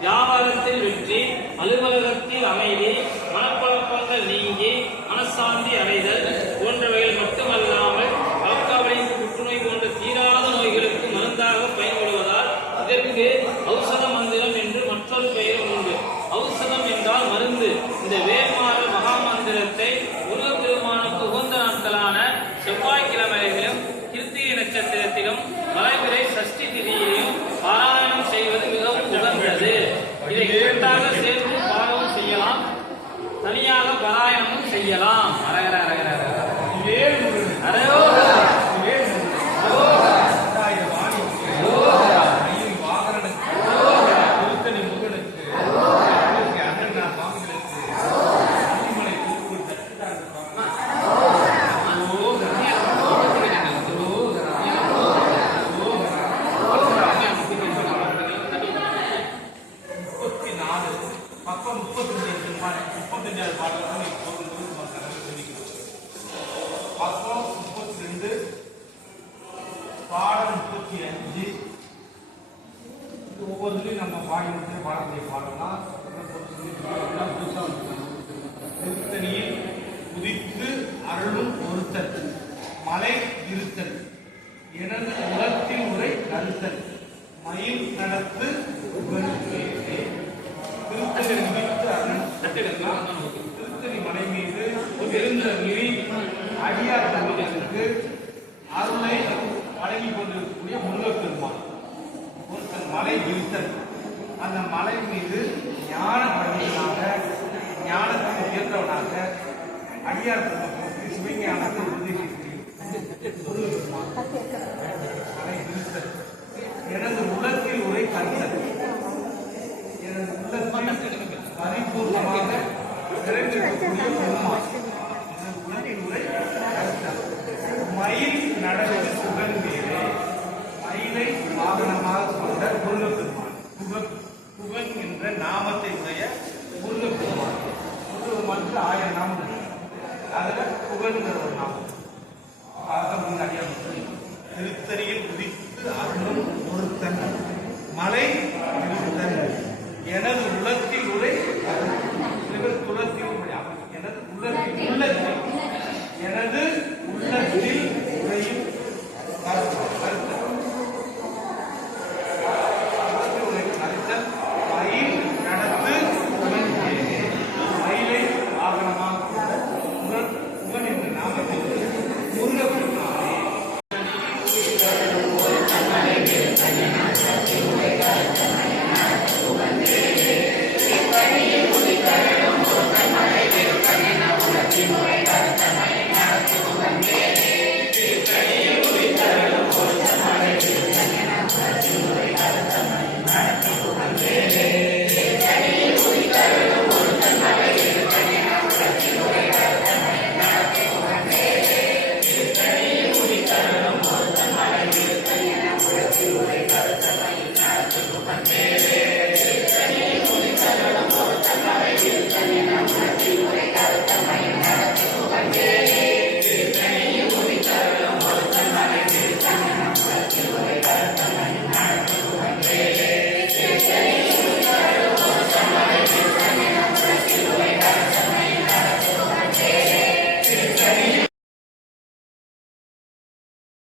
வியாபாரத்தில் வெற்றி, அலுவலகத்தில் அமைதி, மனக்குழப்பங்கள் நீங்கி மனசாந்தி அடைதல் போன்றவைகள் மட்டுமல்லாமல் கலக்காவளி புற்றுநோய் போன்ற தீராத நோய்களுக்கு மருந்தாக பயன்படுவதால் இதற்கு ஔஷத மந்திரம் என்று மற்றொரு பெயரும் உண்டு. ஔஷதம் என்றால் மருந்து. இந்த வேல்மாற மகா மந்திரத்தை முருகப்பெருமானுக்கு உகந்த நாட்களான செவ்வாய்க்கிழமைகளிலும் கிருத்திகை நட்சத்திரத்திலும் வளைபிறை சஷ்டி திதியிலும் பாராயணம் செய்வது மிகவும் உகந்தது. இதை இரண்டாக சேர்த்து பாராயணம் செய்யலாம், தனியாக பாராயணமும் செய்யலாம். ஒவ்வொருலையும் நம்ம பாடி முடிச்சு பாடக்கூடிய பாடலாம். திருத்தணியில் உதித்து அருளும் ஒருத்தல், மலை இருத்தல், எனது உலகத்தில் உரை கருத்தல், மயில் நடத்து திருத்தணி உதித்து அருள். திருத்தணி மலை மீது இருந்த கிரி அடியார் தமிழருக்கு அருளை வழங்கிக் கொண்டிருக்கக்கூடிய முருகப்பெருமான் ஒருத்தன் மலை இருத்தல். அந்த மலை மீது ஞான பண்டிதனாக, ஞானத்தை உயர்ந்தவனாக அடியார் பெருமக்களுக்கு சிவஞானத்தை மலை இருத்தல். எனது உள்ளத்தில் உரை கருத்தல், எனது உள்ளத்தில் பரிபூர்ணமாக நிறைந்திருக்கக்கூடிய பெருமான் எனது உள்ளத்தில் உரை கருத்தல். மயில் நடந்து சுகந்தேரே, மயிலை வாகனமாக கொண்ட முருகப்பெருமான். புகன் என்ற நாமத்தை உடைய முருகப்பெருமான். முருகப்பெருமானுக்கு 1000 நாமம் இருக்கு. அதுல புகன்கிற ஒரு நாமம். திருத்தணியில் உதித்து அருளும் ஒருத்தன், மலை இருத்தன், எனது உள்ளத்தில் உரை குலத்தில் எனது உள்ளத்தில் உள்ளத்தில் எனது உள்ளத்தில் உரையும் கருத்தல்.